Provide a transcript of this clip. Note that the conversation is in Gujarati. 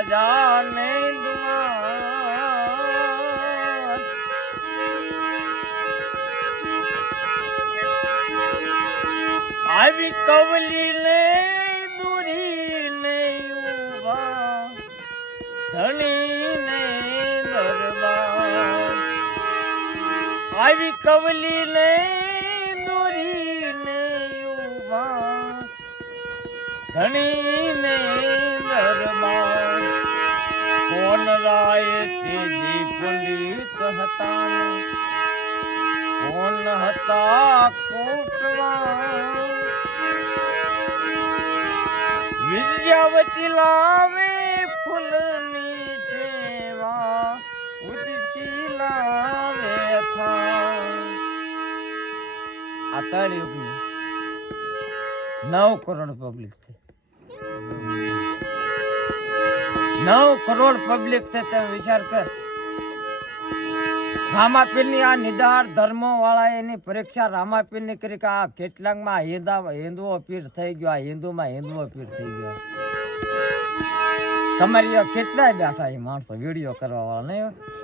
રાજાને દુઆ આવી કવલી ને દૂરી ને ઉભા ધણી ને દરબાર આવી કવલી ને દૂરી ને ઉભા ધણી ને દરબાર કોણ રાય તેજી પંડિત હતા કોણ હતા કોટવા વિદ્યાવતી લાવે ફૂલની સેવા ઉદસી લાવે આ ત્રણ યુગની 9 કરોડ પબ્લિક છે 9 કરોડ પબ્લિક છે તમે વિચાર કર રામાપીરની આ નિદાર ધર્મો વાળા એની પરીક્ષા રામાપીરની કરી કે આ કેટલાકમાં હિન્દુઓ પીર થઈ ગયો આ હિન્દુમાં હિન્દુઓ પીર થઈ ગયો તમારી કેટલાય બેઠા એ માણસો વિડીયો કરવા વાળા નહીં